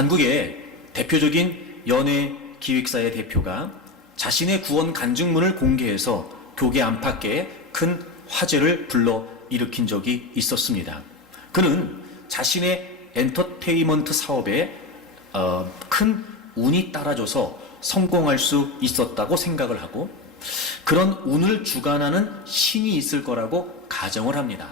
한국의 대표적인 연예 기획사의 대표가 자신의 구원 간증문을 공개해서 교계 안팎에 큰 화제를 불러일으킨 적이 있었습니다. 그는 자신의 엔터테인먼트 사업에 큰 운이 따라줘서 성공할 수 있었다고 생각을 하고, 그런 운을 주관하는 신이 있을 거라고 가정을 합니다.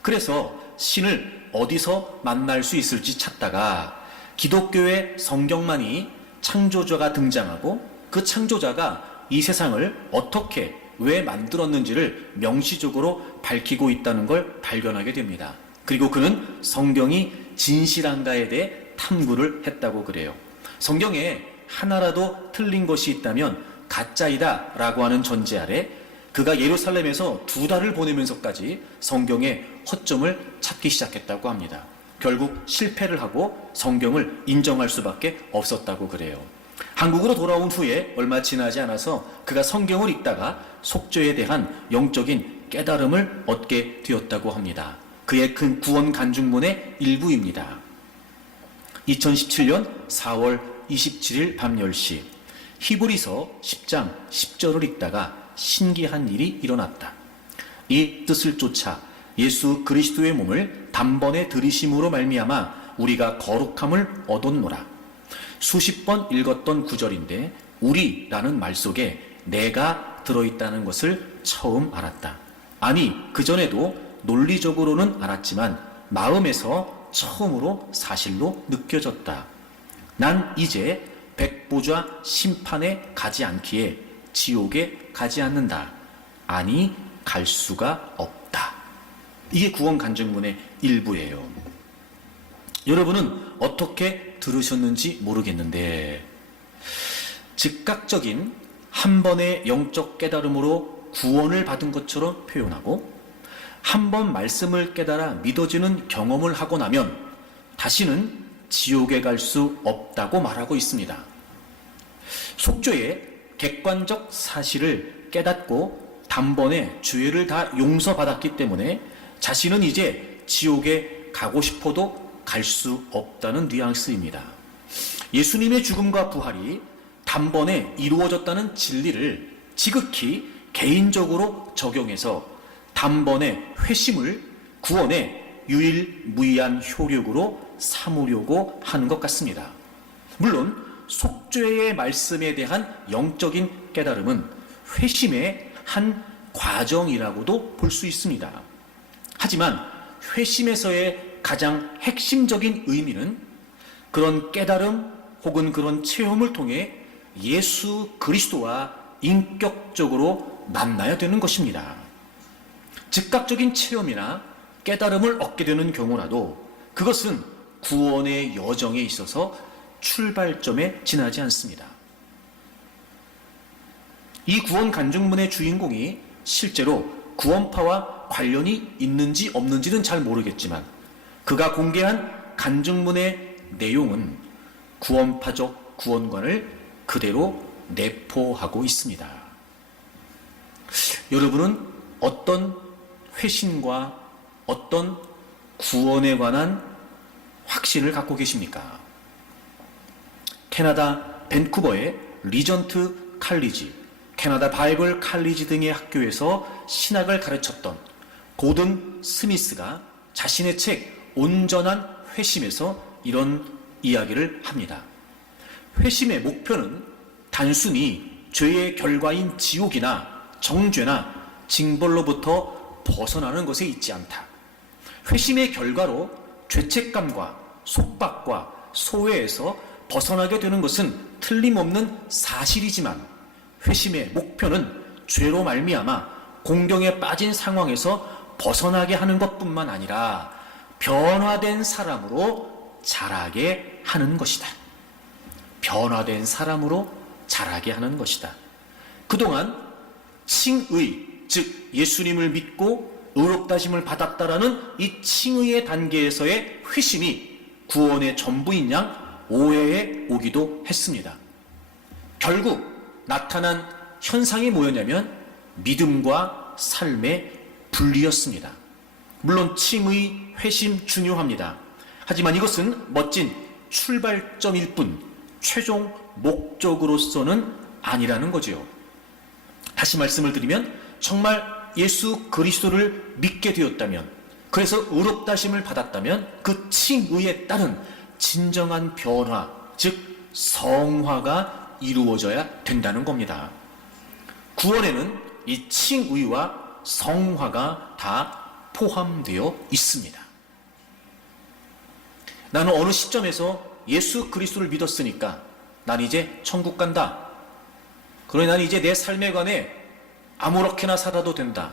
그래서 신을 어디서 만날 수 있을지 찾다가 기독교의 성경만이 창조자가 등장하고, 그 창조자가 이 세상을 어떻게 왜 만들었는지를 명시적으로 밝히고 있다는 걸 발견하게 됩니다. 그리고 그는 성경이 진실한가에 대해 탐구를 했다고 그래요. 성경에 하나라도 틀린 것이 있다면 가짜이다 라고 하는 전제 아래 그가 예루살렘에서 2달을 보내면서까지 성경의 허점을 찾기 시작했다고 합니다. 결국 실패를 하고 성경을 인정할 수밖에 없었다고 그래요. 한국으로 돌아온 후에 얼마 지나지 않아서 그가 성경을 읽다가 속죄에 대한 영적인 깨달음을 얻게 되었다고 합니다. 그의 큰 구원 간증문의 일부입니다. 2017년 4월 27일 밤 10시 히브리서 10장 10절을 읽다가 신기한 일이 일어났다. 이 뜻을 쫓아 예수 그리스도의 몸을 단번에 들이심으로 말미암아 우리가 거룩함을 얻었노라. 수십 번 읽었던 구절인데 우리라는 말 속에 내가 들어있다는 것을 처음 알았다. 아니, 그전에도 논리적으로는 알았지만 마음에서 처음으로 사실로 느껴졌다. 난 이제 백보좌 심판에 가지 않기에 지옥에 가지 않는다. 아니, 갈 수가 없다. 이게 구원 간증문의 일부예요. 여러분은 어떻게 들으셨는지 모르겠는데, 즉각적인 한 번의 영적 깨달음으로 구원을 받은 것처럼 표현하고, 한 번 말씀을 깨달아 믿어지는 경험을 하고 나면 다시는 지옥에 갈 수 없다고 말하고 있습니다. 속죄의 객관적 사실을 깨닫고 단번에 죄를 다 용서받았기 때문에 자신은 이제 지옥에 가고 싶어도 갈 수 없다는 뉘앙스입니다. 예수님의 죽음과 부활이 단번에 이루어졌다는 진리를 지극히 개인적으로 적용해서 단번에 회심을 구원의 유일무이한 효력으로 삼으려고 하는 것 같습니다. 물론 속죄의 말씀에 대한 영적인 깨달음은 회심의 한 과정이라고도 볼 수 있습니다. 하지만 회심에서의 가장 핵심적인 의미는 그런 깨달음 혹은 그런 체험을 통해 예수 그리스도와 인격적으로 만나야 되는 것입니다. 즉각적인 체험이나 깨달음을 얻게 되는 경우라도 그것은 구원의 여정에 있어서 출발점에 지나지 않습니다. 이 구원 간증문의 주인공이 실제로 구원파와 관련이 있는지 없는지는 잘 모르겠지만 그가 공개한 간증문의 내용은 구원파적 구원관을 그대로 내포하고 있습니다. 여러분은 어떤 회심과 어떤 구원에 관한 확신을 갖고 계십니까? 캐나다 밴쿠버의 리전트 칼리지, 캐나다 바이블 칼리지 등의 학교에서 신학을 가르쳤던 고든 스미스가 자신의 책 온전한 회심에서 이런 이야기를 합니다. 회심의 목표는 단순히 죄의 결과인 지옥이나 정죄나 징벌로부터 벗어나는 것에 있지 않다. 회심의 결과로 죄책감과 속박과 소외에서 벗어나게 되는 것은 틀림없는 사실이지만 회심의 목표는 죄로 말미암아 공경에 빠진 상황에서 벗어나게 하는 것뿐만 아니라 변화된 사람으로 자라게 하는 것이다. 변화된 사람으로 자라게 하는 것이다. 그동안 칭의, 즉 예수님을 믿고 의롭다심을 받았다라는 이 칭의의 단계에서의 회심이 구원의 전부인 양 오해에 오기도 했습니다. 결국 나타난 현상이 뭐였냐면 믿음과 삶의 분리였습니다. 물론 칭의, 회심 중요합니다. 하지만 이것은 멋진 출발점일 뿐 최종 목적으로서는 아니라는 거지요. 다시 말씀을 드리면 정말 예수 그리스도를 믿게 되었다면, 그래서 의롭다심을 받았다면 그 칭의에 따른 진정한 변화, 즉 성화가 이루어져야 된다는 겁니다. 구원에는 이 칭의와 성화가 다 포함되어 있습니다. 나는 어느 시점에서 예수 그리스도를 믿었으니까 난 이제 천국 간다. 그러니 난 이제 내 삶에 관해 아무렇게나 살아도 된다.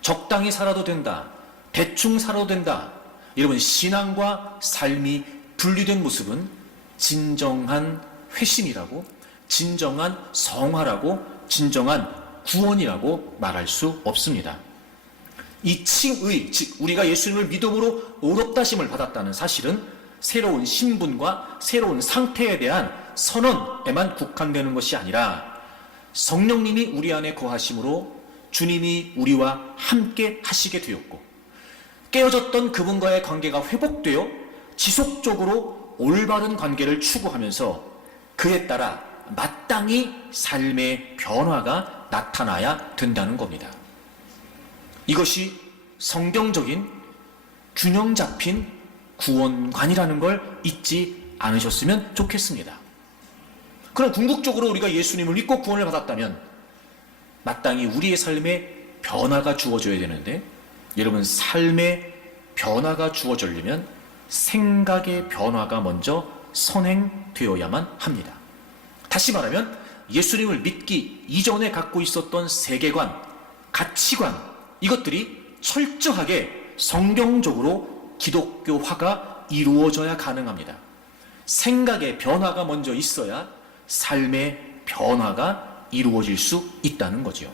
적당히 살아도 된다. 대충 살아도 된다. 여러분, 신앙과 삶이 분리된 모습은 진정한 회심이라고, 진정한 성화라고, 진정한 구원이라고 말할 수 없습니다. 이 칭의, 즉 우리가 예수님을 믿음으로 의롭다심을 받았다는 사실은 새로운 신분과 새로운 상태에 대한 선언에만 국한되는 것이 아니라 성령님이 우리 안에 거하심으로 주님이 우리와 함께 하시게 되었고, 깨어졌던 그분과의 관계가 회복되어 지속적으로 올바른 관계를 추구하면서 그에 따라 마땅히 삶의 변화가 나타나야 된다는 겁니다. 이것이 성경적인 균형 잡힌 구원관이라는 걸 잊지 않으셨으면 좋겠습니다. 그럼 궁극적으로 우리가 예수님을 믿고 구원을 받았다면 마땅히 우리의 삶에 변화가 주어져야 되는데, 여러분, 삶의 변화가 주어지려면 생각의 변화가 먼저 선행되어야만 합니다. 다시 말하면 예수님을 믿기 이전에 갖고 있었던 세계관, 가치관, 이것들이 철저하게 성경적으로 기독교화가 이루어져야 가능합니다. 생각의 변화가 먼저 있어야 삶의 변화가 이루어질 수 있다는 거죠.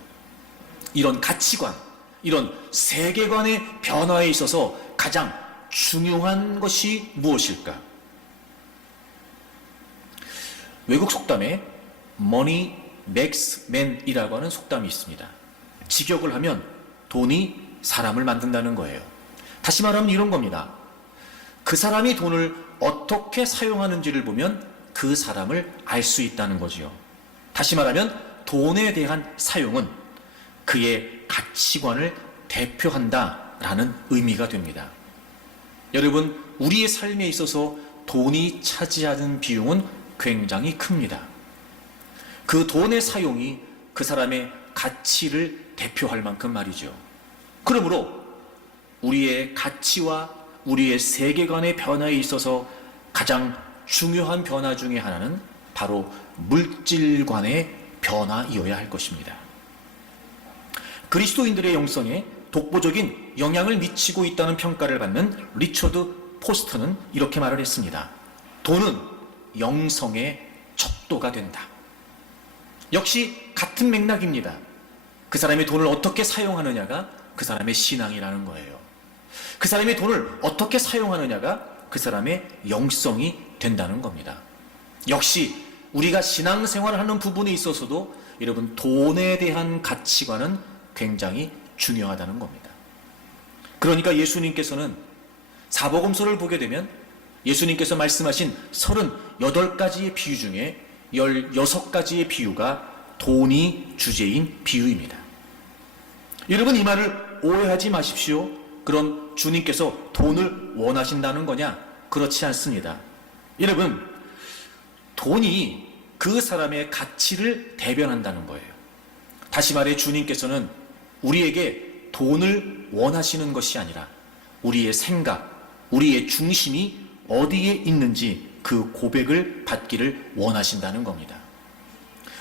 이런 가치관, 이런 세계관의 변화에 있어서 가장 중요한 것이 무엇일까? 외국 속담에 Money makes man이라고 하는 속담이 있습니다. 직역을 하면 돈이 사람을 만든다는 거예요. 다시 말하면 이런 겁니다. 그 사람이 돈을 어떻게 사용하는지를 보면 그 사람을 알 수 있다는 거지요. 다시 말하면 돈에 대한 사용은 그의 가치관을 대표한다라는 의미가 됩니다. 여러분, 우리의 삶에 있어서 돈이 차지하는 비용은 굉장히 큽니다. 그 돈의 사용이 그 사람의 가치를 대표할 만큼 말이죠. 그러므로 우리의 가치와 우리의 세계관의 변화에 있어서 가장 중요한 변화 중에 하나는 바로 물질관의 변화이어야 할 것입니다. 그리스도인들의 영성에 독보적인 영향을 미치고 있다는 평가를 받는 리처드 포스터는 이렇게 말을 했습니다. 돈은 영성의 척도가 된다. 역시 같은 맥락입니다. 그 사람이 돈을 어떻게 사용하느냐가 그 사람의 신앙이라는 거예요. 그 사람이 돈을 어떻게 사용하느냐가 그 사람의 영성이 된다는 겁니다. 역시 우리가 신앙생활을 하는 부분에 있어서도 여러분, 돈에 대한 가치관은 굉장히 중요하다는 겁니다. 그러니까 예수님께서는 사복음서를 보게 되면 예수님께서 말씀하신 38가지의 비유 중에 16가지의 비유가 돈이 주제인 비유입니다. 여러분, 이 말을 오해하지 마십시오. 그럼 주님께서 돈을 원하신다는 거냐? 그렇지 않습니다. 여러분, 돈이 그 사람의 가치를 대변한다는 거예요. 다시 말해 주님께서는 우리에게 돈을 원하시는 것이 아니라 우리의 생각, 우리의 중심이 어디에 있는지 그 고백을 받기를 원하신다는 겁니다.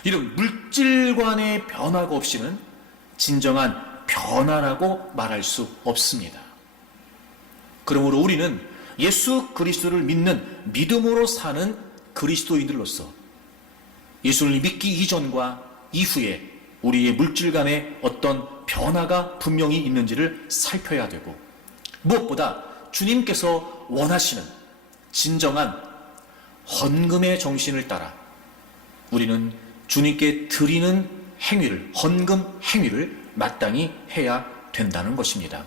이런 물질관의 변화가 없이는 진정한 변화라고 말할 수 없습니다. 그러므로 우리는 예수 그리스도를 믿는 믿음으로 사는 그리스도인들로서 예수를 믿기 이전과 이후에 우리의 물질간에 어떤 변화가 분명히 있는지를 살펴야 되고, 무엇보다 주님께서 원하시는 진정한 헌금의 정신을 따라 우리는 주님께 드리는 행위를, 헌금 행위를 마땅히 해야 된다는 것입니다.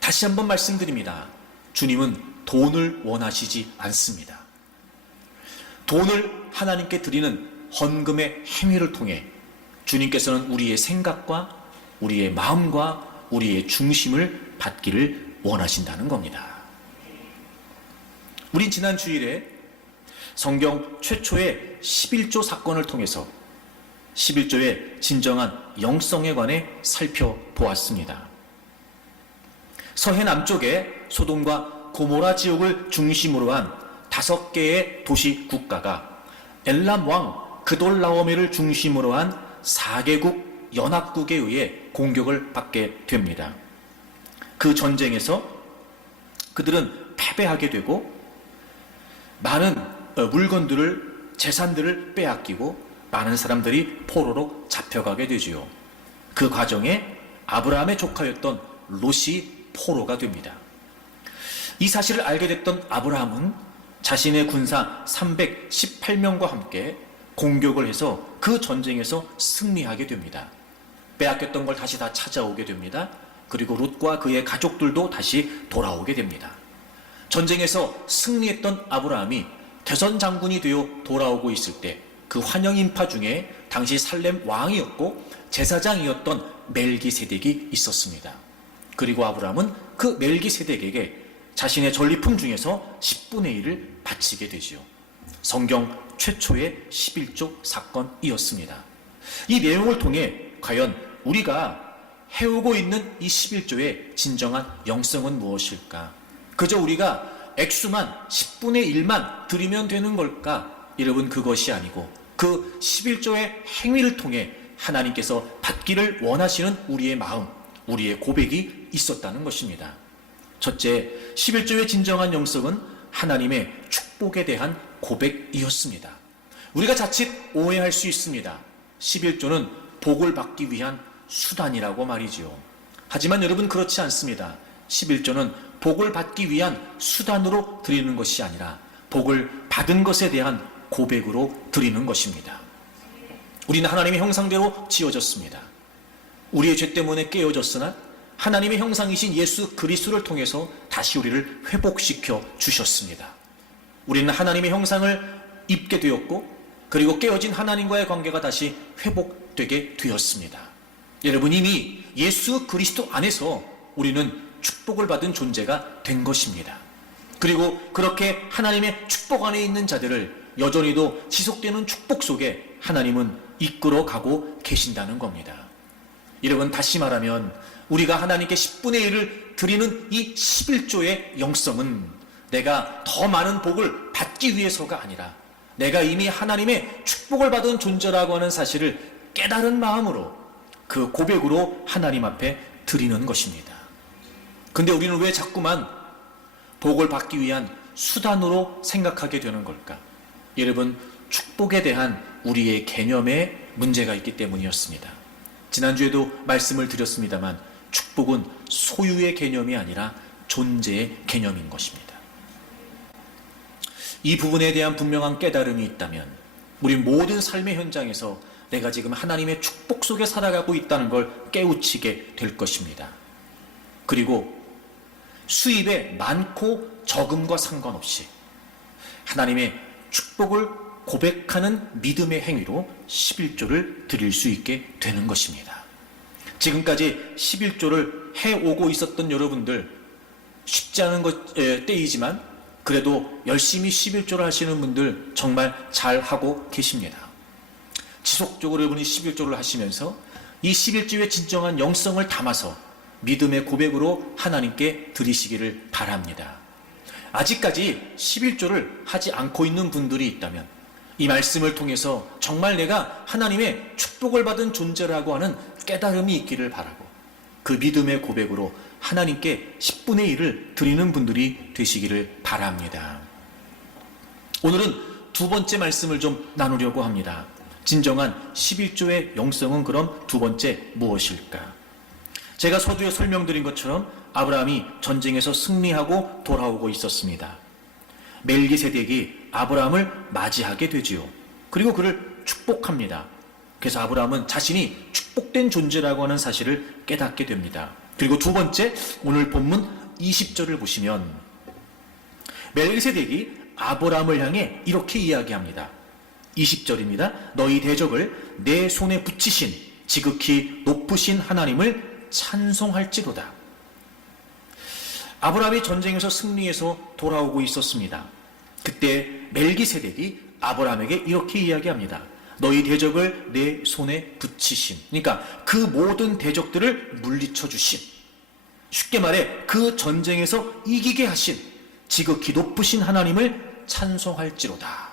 다시 한번 말씀드립니다. 주님은 돈을 원하시지 않습니다. 돈을 하나님께 드리는 헌금의 행위를 통해 주님께서는 우리의 생각과 우리의 마음과 우리의 중심을 받기를 원하신다는 겁니다. 우린 지난 주일에 성경 최초의 11조 사건을 통해서 11조의 진정한 영성에 관해 살펴보았습니다. 서해 남쪽에 소돔과 고모라 지역을 중심으로 한 5개의 도시 국가가 엘람 왕 그돌라오메를 중심으로 한 4개국 연합국에 의해 공격을 받게 됩니다. 그 전쟁에서 그들은 패배하게 되고 많은 물건들을, 재산들을 빼앗기고 많은 사람들이 포로로 잡혀가게 되지요. 그 과정에 아브라함의 조카였던 롯이 포로가 됩니다. 이 사실을 알게 됐던 아브라함은 자신의 군사 318명과 함께 공격을 해서 그 전쟁에서 승리하게 됩니다. 빼앗겼던 걸 다시 다 찾아오게 됩니다. 그리고 롯과 그의 가족들도 다시 돌아오게 됩니다. 전쟁에서 승리했던 아브라함이 대선 장군이 되어 돌아오고 있을 때 그 환영 인파 중에 당시 살렘 왕이었고 제사장이었던 멜기세덱이 있었습니다. 그리고 아브라함은 그 멜기세덱에게 자신의 전리품 중에서 10분의 1을 바치게 되지요. 성경 최초의 11조 사건이었습니다. 이 내용을 통해 과연 우리가 해오고 있는 이 11조의 진정한 영성은 무엇일까? 그저 우리가 액수만 10분의 1만 드리면 되는 걸까? 여러분, 그것이 아니고 그 11조의 행위를 통해 하나님께서 받기를 원하시는 우리의 마음, 우리의 고백이 있었다는 것입니다. 첫째, 11조의 진정한 영성은 하나님의 축복에 대한 고백이었습니다. 우리가 자칫 오해할 수 있습니다. 11조는 복을 받기 위한 수단이라고 말이지요. 하지만 여러분, 그렇지 않습니다. 11조는 복을 받기 위한 수단으로 드리는 것이 아니라 복을 받은 것에 대한 고백으로 드리는 것입니다. 우리는 하나님의 형상대로 지어졌습니다. 우리의 죄 때문에 깨어졌으나 하나님의 형상이신 예수 그리스도를 통해서 다시 우리를 회복시켜 주셨습니다. 우리는 하나님의 형상을 입게 되었고 그리고 깨어진 하나님과의 관계가 다시 회복되게 되었습니다. 여러분, 이미 예수 그리스도 안에서 우리는 축복을 받은 존재가 된 것입니다. 그리고 그렇게 하나님의 축복 안에 있는 자들을 여전히도 지속되는 축복 속에 하나님은 이끌어 가고 계신다는 겁니다. 여러분, 다시 말하면 우리가 하나님께 10분의 1을 드리는 이 11조의 영성은 내가 더 많은 복을 받기 위해서가 아니라 내가 이미 하나님의 축복을 받은 존재라고 하는 사실을 깨달은 마음으로 그 고백으로 하나님 앞에 드리는 것입니다. 근데 우리는 왜 자꾸만 복을 받기 위한 수단으로 생각하게 되는 걸까? 여러분, 축복에 대한 우리의 개념에 문제가 있기 때문이었습니다. 지난주에도 말씀을 드렸습니다만 축복은 소유의 개념이 아니라 존재의 개념인 것입니다. 이 부분에 대한 분명한 깨달음이 있다면 우리 모든 삶의 현장에서 내가 지금 하나님의 축복 속에 살아가고 있다는 걸 깨우치게 될 것입니다. 그리고 수입의 많고 적음과 상관없이 하나님의 축복을 고백하는 믿음의 행위로 11조를 드릴 수 있게 되는 것입니다. 지금까지 11조를 해오고 있었던 여러분들, 쉽지 않은 때이지만 그래도 열심히 11조를 하시는 분들 정말 잘하고 계십니다. 지속적으로 여러분이 11조를 하시면서 이 11조의 진정한 영성을 담아서 믿음의 고백으로 하나님께 드리시기를 바랍니다. 아직까지 11조를 하지 않고 있는 분들이 있다면 이 말씀을 통해서 정말 내가 하나님의 축복을 받은 존재라고 하는 깨달음이 있기를 바라고 그 믿음의 고백으로 하나님께 10분의 1을 드리는 분들이 되시기를 바랍니다. 오늘은 두 번째 말씀을 좀 나누려고 합니다. 진정한 11조의 영성은 그럼 두 번째 무엇일까? 제가 서두에 설명드린 것처럼 아브라함이 전쟁에서 승리하고 돌아오고 있었습니다. 멜기세덱이 아브라함을 맞이하게 되지요. 그리고 그를 축복합니다. 그래서 아브라함은 자신이 축복된 존재라고 하는 사실을 깨닫게 됩니다. 그리고 두 번째, 오늘 본문 20절을 보시면 멜기세덱이 아브라함을 향해 이렇게 이야기합니다. 20절입니다. 너희 대적을 내 손에 붙이신 지극히 높으신 하나님을 찬송할지로다. 아브라함이 전쟁에서 승리해서 돌아오고 있었습니다. 그때 멜기세덱이 아브라함에게 이렇게 이야기합니다. 너희 대적을 내 손에 붙이신, 그러니까 그 모든 대적들을 물리쳐 주신, 쉽게 말해 그 전쟁에서 이기게 하신 지극히 높으신 하나님을 찬송할지로다.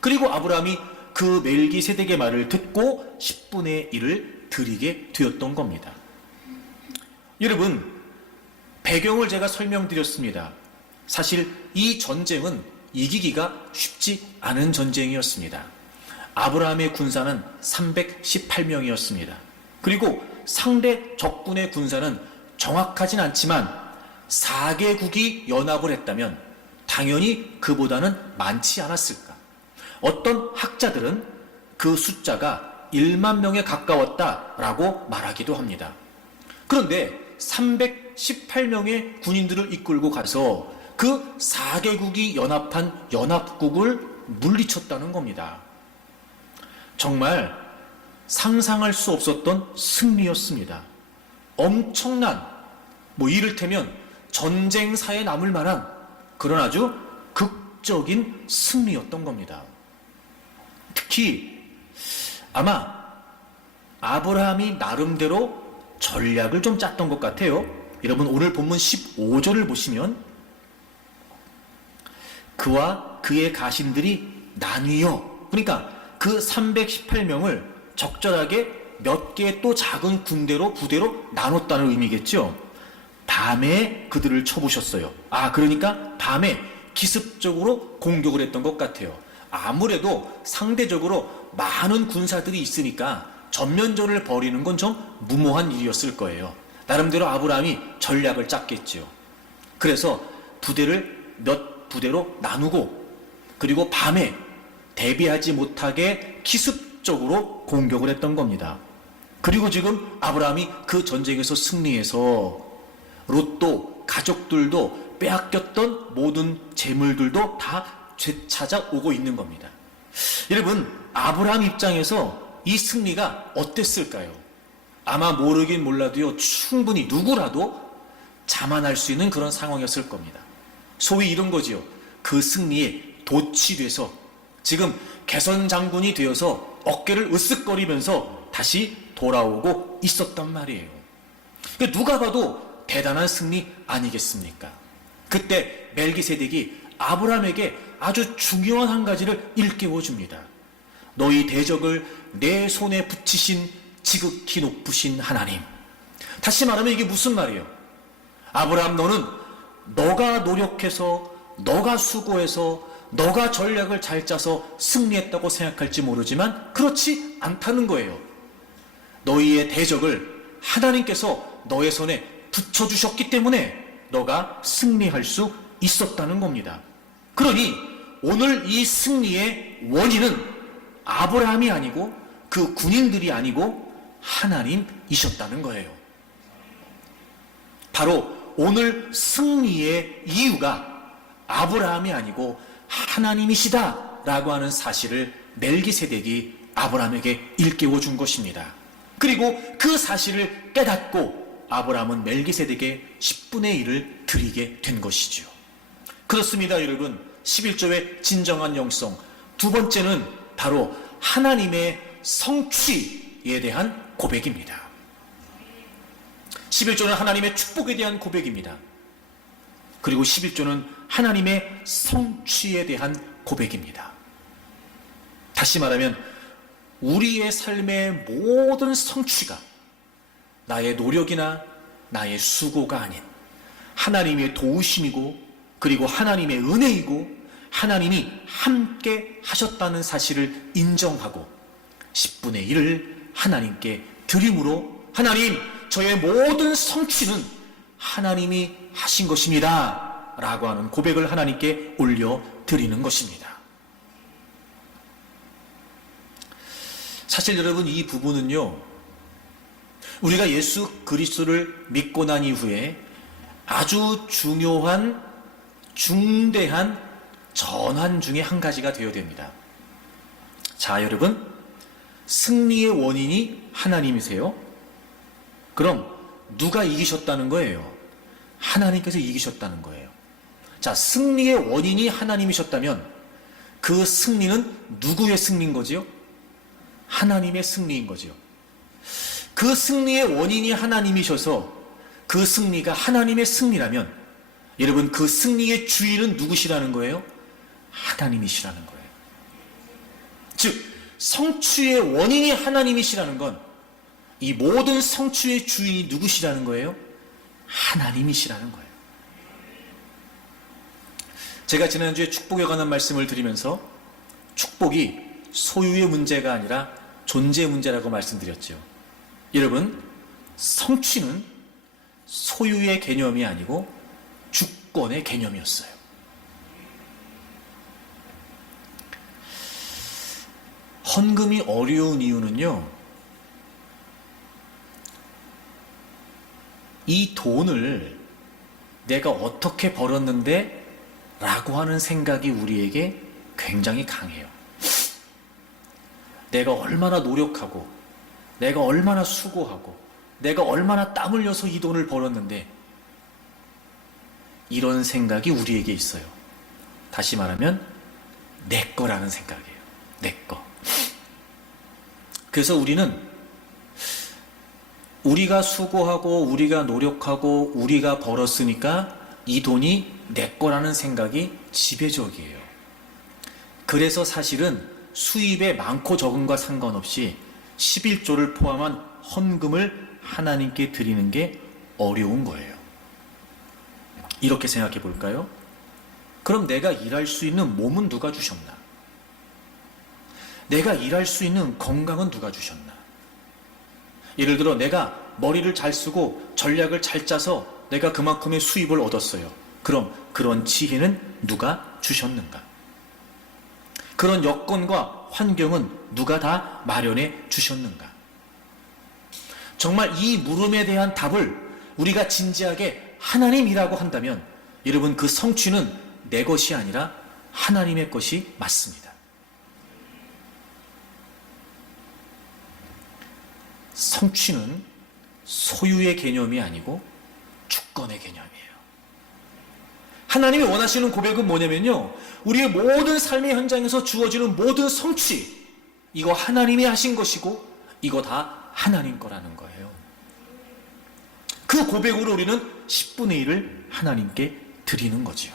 그리고 아브라함이 그 멜기세덱의 말을 듣고 10분의 1을 드리게 되었던 겁니다. 여러분, 배경을 제가 설명드렸습니다. 사실 이 전쟁은 이기기가 쉽지 않은 전쟁이었습니다. 아브라함의 군사는 318명이었습니다. 그리고 상대 적군의 군사는 정확하진 않지만 4개국이 연합을 했다면 당연히 그보다는 많지 않았을까. 어떤 학자들은 그 숫자가 1만 명에 가까웠다라고 말하기도 합니다. 그런데 318명의 군인들을 이끌고 가서 그 4개국이 연합한 연합국을 물리쳤다는 겁니다. 정말 상상할 수 없었던 승리였습니다. 엄청난, 이를테면 전쟁사에 남을 만한 그런 아주 극적인 승리였던 겁니다. 특히 아마 아브라함이 나름대로 전략을 좀 짰던 것 같아요. 여러분, 오늘 본문 15절을 보시면 그와 그의 가신들이 나뉘어, 그러니까 그 318명을 적절하게 몇 개의 또 작은 부대로 나눴다는 의미겠죠. 밤에 그들을 쳐부셨어요. 그러니까 밤에 기습적으로 공격을 했던 것 같아요. 아무래도 상대적으로 많은 군사들이 있으니까 전면전을 벌이는 건 좀 무모한 일이었을 거예요. 나름대로 아브라함이 전략을 짰겠죠. 그래서 부대를 몇 부대로 나누고, 그리고 밤에 대비하지 못하게 기습적으로 공격을 했던 겁니다. 그리고 지금 아브라함이 그 전쟁에서 승리해서 롯도 가족들도 빼앗겼던 모든 재물들도 다 되찾아오고 있는 겁니다. 여러분, 아브라함 입장에서 이 승리가 어땠을까요? 아마 모르긴 몰라도요, 충분히 누구라도 자만할 수 있는 그런 상황이었을 겁니다. 소위 이런 거지요. 그 승리에 도취돼서 지금 개선 장군이 되어서 어깨를 으쓱거리면서 다시 돌아오고 있었단 말이에요. 누가 봐도 대단한 승리 아니겠습니까? 그때 멜기세덱이 아브라함에게 아주 중요한 한 가지를 일깨워 줍니다. 너희 대적을 내 손에 붙이신 지극히 높으신 하나님. 다시 말하면 이게 무슨 말이에요? 아브라함, 너는 너가 노력해서, 너가 수고해서, 너가 전략을 잘 짜서 승리했다고 생각할지 모르지만 그렇지 않다는 거예요. 너희의 대적을 하나님께서 너의 손에 붙여주셨기 때문에 너가 승리할 수 있었다는 겁니다. 그러니 오늘 이 승리의 원인은 아브라함이 아니고 그 군인들이 아니고 하나님이셨다는 거예요. 바로 오늘 승리의 이유가 아브라함이 아니고 하나님이시다라고 하는 사실을 멜기세덱이 아브라함에게 일깨워 준 것입니다. 그리고 그 사실을 깨닫고 아브라함은 멜기세덱에게 10분의 1을 드리게 된 것이죠. 그렇습니다, 여러분. 11조의 진정한 영성. 두 번째는 바로 하나님의 성취에 대한 고백입니다. 11조는 하나님의 축복에 대한 고백입니다. 그리고 11조는 하나님의 성취에 대한 고백입니다. 다시 말하면 우리의 삶의 모든 성취가 나의 노력이나 나의 수고가 아닌 하나님의 도우심이고, 그리고 하나님의 은혜이고, 하나님이 함께 하셨다는 사실을 인정하고 10분의 1을 하나님께 드림으로, 하나님, 저의 모든 성취는 하나님이 하신 것입니다 라고 하는 고백을 하나님께 올려드리는 것입니다. 사실 여러분, 이 부분은요, 우리가 예수 그리스도를 믿고 난 이후에 아주 중요한 중대한 전환 중에 한 가지가 되어야 됩니다. 자, 여러분, 승리의 원인이 하나님이세요? 그럼 누가 이기셨다는 거예요? 하나님께서 이기셨다는 거예요. 자, 승리의 원인이 하나님이셨다면 그 승리는 누구의 승리인 거지요? 하나님의 승리인 거지요. 그 승리의 원인이 하나님이셔서 그 승리가 하나님의 승리라면 여러분, 그 승리의 주인은 누구시라는 거예요? 하나님이시라는 거예요. 즉, 성취의 원인이 하나님이시라는 건 이 모든 성취의 주인이 누구시라는 거예요? 하나님이시라는 거예요. 제가 지난주에 축복에 관한 말씀을 드리면서 축복이 소유의 문제가 아니라 존재의 문제라고 말씀드렸죠. 여러분, 성취는 소유의 개념이 아니고 주권의 개념이었어요. 헌금이 어려운 이유는요, 이 돈을 내가 어떻게 벌었는데 라고 하는 생각이 우리에게 굉장히 강해요. 내가 얼마나 노력하고 내가 얼마나 수고하고 내가 얼마나 땀 흘려서 이 돈을 벌었는데, 이런 생각이 우리에게 있어요. 다시 말하면 내 거라는 생각이에요. 내 거. 그래서 우리가 수고하고 우리가 노력하고 우리가 벌었으니까 이 돈이 내 거라는 생각이 지배적이에요. 그래서 사실은 수입의 많고 적음과 상관없이 11조를 포함한 헌금을 하나님께 드리는 게 어려운 거예요. 이렇게 생각해 볼까요? 그럼 내가 일할 수 있는 몸은 누가 주셨나? 내가 일할 수 있는 건강은 누가 주셨나? 예를 들어 내가 머리를 잘 쓰고 전략을 잘 짜서 내가 그만큼의 수입을 얻었어요. 그럼 그런 지혜는 누가 주셨는가? 그런 여건과 환경은 누가 다 마련해 주셨는가? 정말 이 물음에 대한 답을 우리가 진지하게 하나님이라고 한다면 여러분, 그 성취는 내 것이 아니라 하나님의 것이 맞습니다. 성취는 소유의 개념이 아니고 주권의 개념이에요. 하나님이 원하시는 고백은 뭐냐면요, 우리의 모든 삶의 현장에서 주어지는 모든 성취, 이거 하나님이 하신 것이고 이거 다 하나님 거라는 거예요. 그 고백으로 우리는 10분의 1을 하나님께 드리는 거지요.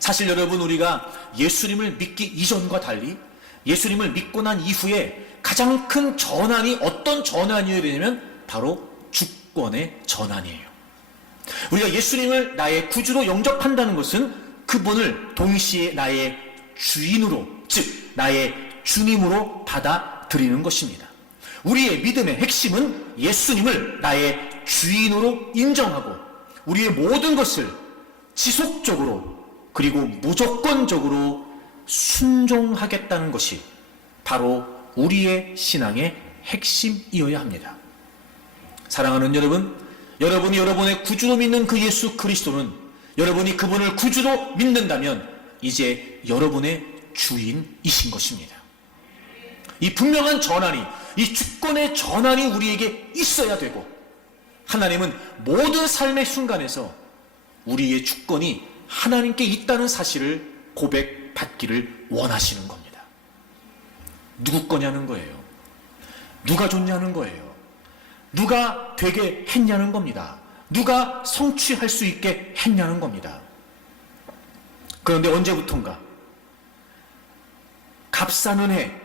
사실 여러분, 우리가 예수님을 믿기 이전과 달리 예수님을 믿고 난 이후에 가장 큰 전환이 어떤 전환이어야 되냐면 바로 주권의 전환이에요. 우리가 예수님을 나의 구주로 영접한다는 것은 그분을 동시에 나의 주인으로, 즉 나의 주님으로 받아들이는 것입니다. 우리의 믿음의 핵심은 예수님을 나의 주인으로 인정하고 우리의 모든 것을 지속적으로 그리고 무조건적으로 순종하겠다는 것이 바로 우리의 신앙의 핵심이어야 합니다. 사랑하는 여러분, 여러분이 여러분의 구주로 믿는 그 예수 그리스도는 여러분이 그분을 구주로 믿는다면 이제 여러분의 주인이신 것입니다. 이 분명한 전환이, 이 주권의 전환이 우리에게 있어야 되고, 하나님은 모든 삶의 순간에서 우리의 주권이 하나님께 있다는 사실을 고백받기를 원하시는 겁니다. 누구 거냐는 거예요. 누가 줬냐는 거예요. 누가 되게 했냐는 겁니다. 누가 성취할 수 있게 했냐는 겁니다. 그런데 언제부턴가 값싼 은혜,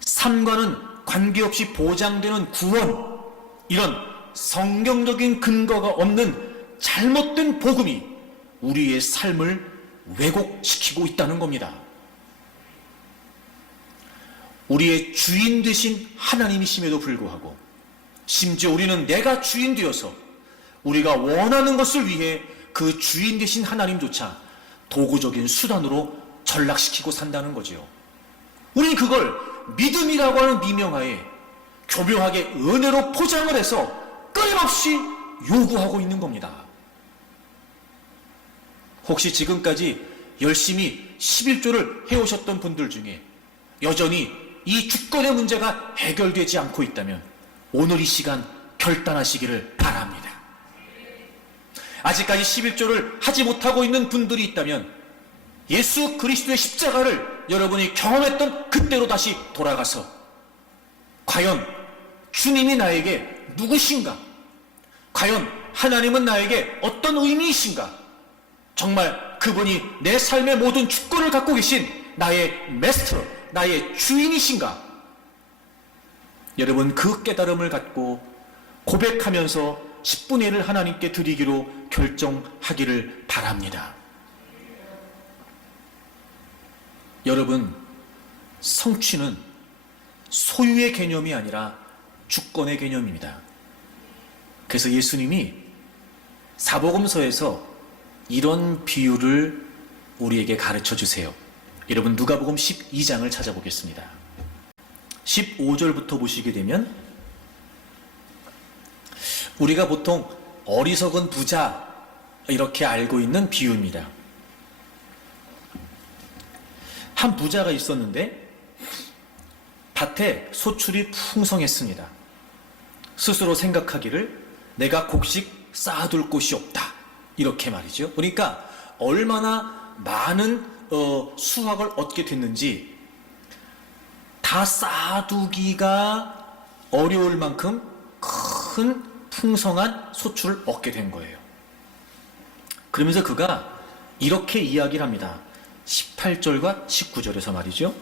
삶과는 관계없이 보장되는 구원, 이런 성경적인 근거가 없는 잘못된 복음이 우리의 삶을 왜곡시키고 있다는 겁니다. 우리의 주인 되신 하나님이심에도 불구하고 심지어 우리는 내가 주인 되어서 우리가 원하는 것을 위해 그 주인 되신 하나님조차 도구적인 수단으로 전락시키고 산다는 거지요. 우리는 그걸 믿음이라고 하는 미명하에 교묘하게 은혜로 포장을 해서 끊임없이 요구하고 있는 겁니다. 혹시 지금까지 열심히 11조를 해오셨던 분들 중에 여전히 이 주권의 문제가 해결되지 않고 있다면 오늘 이 시간 결단하시기를 바랍니다. 아직까지 11조를 하지 못하고 있는 분들이 있다면 예수 그리스도의 십자가를 여러분이 경험했던 그때로 다시 돌아가서 과연 주님이 나에게 누구신가? 과연 하나님은 나에게 어떤 의미이신가? 정말 그분이 내 삶의 모든 주권을 갖고 계신 나의 메스터, 나의 주인이신가? 여러분 그 깨달음을 갖고 고백하면서 10분의 1을 하나님께 드리기로 결정하기를 바랍니다. 여러분, 성취는 소유의 개념이 아니라 주권의 개념입니다. 그래서 예수님이 사복음서에서 이런 비유를 우리에게 가르쳐 주세요. 여러분 누가복음 12장을 찾아보겠습니다. 15절부터 보시게 되면 우리가 보통 어리석은 부자 이렇게 알고 있는 비유입니다. 한 부자가 있었는데 밭에 소출이 풍성했습니다. 스스로 생각하기를 내가 곡식 쌓아둘 곳이 없다 이렇게 말이죠. 그러니까 얼마나 많은 수확을 얻게 됐는지 다 쌓아두기가 어려울 만큼 큰 풍성한 소출을 얻게 된 거예요. 그러면서 그가 이렇게 이야기를 합니다. 18절과 19절에서 말이죠.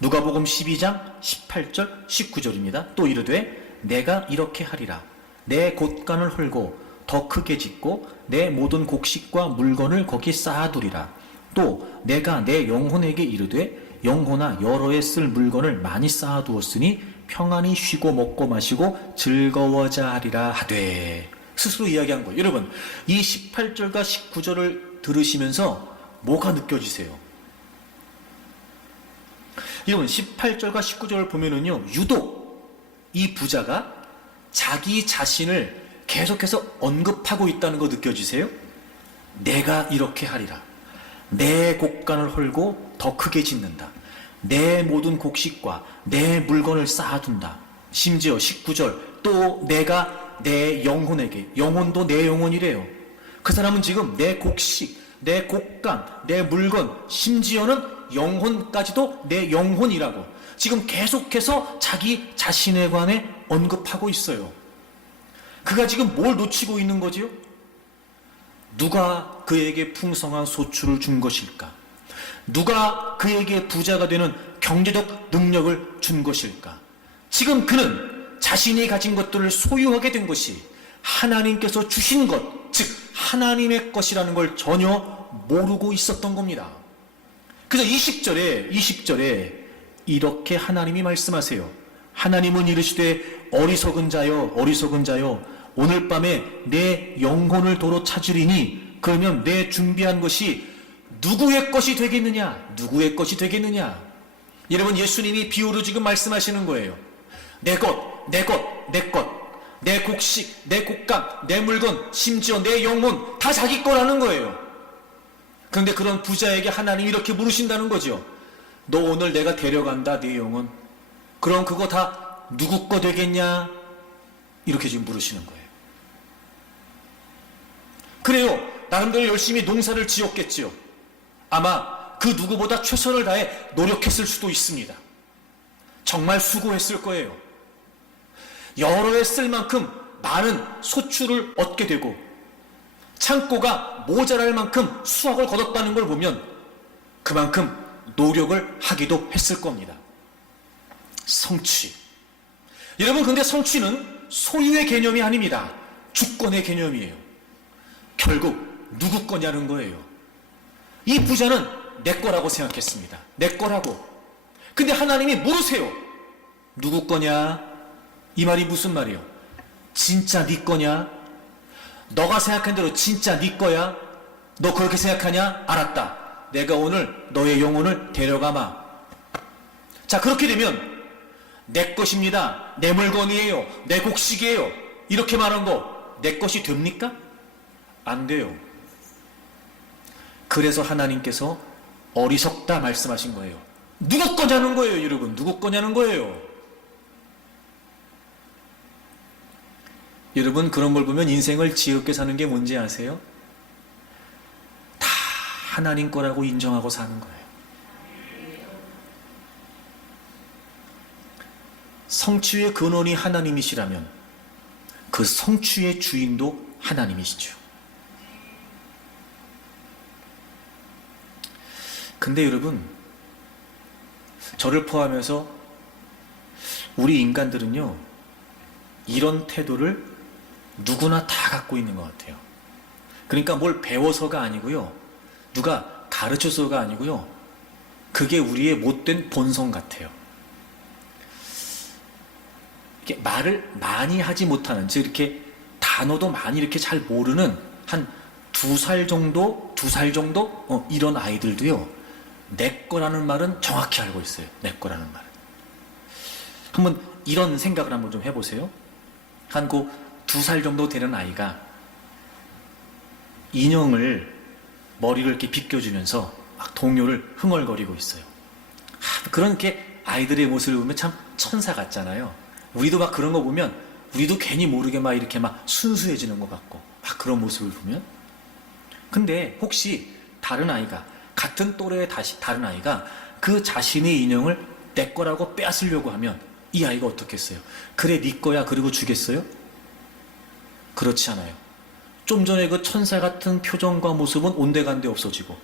누가복음 12장 18절 19절입니다. 또 이르되 내가 이렇게 하리라. 내 곳간을 헐고 더 크게 짓고 내 모든 곡식과 물건을 거기 쌓아두리라. 또 내가 내 영혼에게 이르되 영혼아 여러 해 쓸 물건을 많이 쌓아두었으니 평안히 쉬고 먹고 마시고 즐거워자 하리라 하되. 스스로 이야기한 거예요. 여러분 이 18절과 19절을 들으시면서 뭐가 느껴지세요? 여러분 18절과 19절을 보면은요 유독 이 부자가 자기 자신을 계속해서 언급하고 있다는 거 느껴지세요? 내가 이렇게 하리라. 내 곡간을 헐고 더 크게 짓는다. 내 모든 곡식과 내 물건을 쌓아둔다. 심지어 19절 또 내가 내 영혼에게, 영혼도 내 영혼이래요. 그 사람은 지금 내 곡식, 내 곡간, 내 물건, 심지어는 영혼까지도 내 영혼이라고 지금 계속해서 자기 자신에 관해 언급하고 있어요. 그가 지금 뭘 놓치고 있는 거지요? 누가 그에게 풍성한 소출을 준 것일까? 누가 그에게 부자가 되는 경제적 능력을 준 것일까? 지금 그는 자신이 가진 것들을 소유하게 된 것이 하나님께서 주신 것, 즉 하나님의 것이라는 걸 전혀 모르고 있었던 겁니다. 그래서 20절에 이렇게 하나님이 말씀하세요. 하나님은 이르시되 어리석은 자여 어리석은 자여 오늘 밤에 내 영혼을 도로 찾으리니 그러면 내 준비한 것이 누구의 것이 되겠느냐? 누구의 것이 되겠느냐? 여러분 예수님이 비유로 지금 말씀하시는 거예요. 내 것, 내 것, 내 것, 내 곡식, 내 곡간, 내 물건, 심지어 내 영혼 다 자기 거라는 거예요. 그런데 그런 부자에게 하나님이 이렇게 물으신다는 거죠. 너 오늘 내가 데려간다 내 영혼. 그럼 그거 다 누구 거 되겠냐? 이렇게 지금 물으시는 거예요. 그래요. 나름대로 열심히 농사를 지었겠지요. 아마 그 누구보다 최선을 다해 노력했을 수도 있습니다. 정말 수고했을 거예요. 여러 해 쓸 만큼 많은 소출을 얻게 되고 창고가 모자랄 만큼 수확을 거뒀다는 걸 보면 그만큼 노력을 하기도 했을 겁니다. 성취. 여러분 근데 성취는 소유의 개념이 아닙니다. 주권의 개념이에요. 결국 누구 거냐는 거예요. 이 부자는 내 거라고 생각했습니다. 내 거라고. 근데 하나님이 물으세요. 누구 거냐? 이 말이 무슨 말이에요? 진짜 네 거냐? 너가 생각한 대로 진짜 네 거야? 너 그렇게 생각하냐? 알았다. 내가 오늘 너의 영혼을 데려가마. 자, 그렇게 되면 내 것입니다. 내 물건이에요. 내 곡식이에요. 이렇게 말한 거 내 것이 됩니까? 안 돼요. 그래서 하나님께서 어리석다 말씀하신 거예요. 누구 거냐는 거예요, 여러분. 누구 거냐는 거예요. 여러분, 그런 걸 보면 인생을 지혜롭게 사는 게 뭔지 아세요? 다 하나님 거라고 인정하고 사는 거예요. 성취의 근원이 하나님이시라면 그 성취의 주인도 하나님이시죠. 근데 여러분, 저를 포함해서 우리 인간들은요, 이런 태도를 누구나 다 갖고 있는 것 같아요. 그러니까 뭘 배워서가 아니고요, 누가 가르쳐서가 아니고요, 그게 우리의 못된 본성 같아요. 이렇게 말을 많이 하지 못하는, 즉 이렇게 단어도 많이 이렇게 잘 모르는 한 2살 정도 이런 아이들도요, 내 거라는 말은 정확히 알고 있어요. 내 거라는 말은. 한번 이런 생각을 한번 좀 해보세요. 한 2살 정도 되는 아이가 인형을 머리를 이렇게 빗겨주면서 막 동요를 흥얼거리고 있어요. 그렇게 아이들의 모습을 보면 참 천사 같잖아요. 우리도 막 그런 거 보면 우리도 괜히 모르게 막 이렇게 막 순수해지는 것 같고 막 그런 모습을 보면. 근데 혹시 다른 아이가, 같은 또래의 다른 아이가 그 자신의 인형을 내 거라고 빼앗으려고 하면 이 아이가 어떻겠어요? 그래, 네 거야 그리고 주겠어요? 그렇지 않아요. 좀 전에 그 천사 같은 표정과 모습은 온데간데 없어지고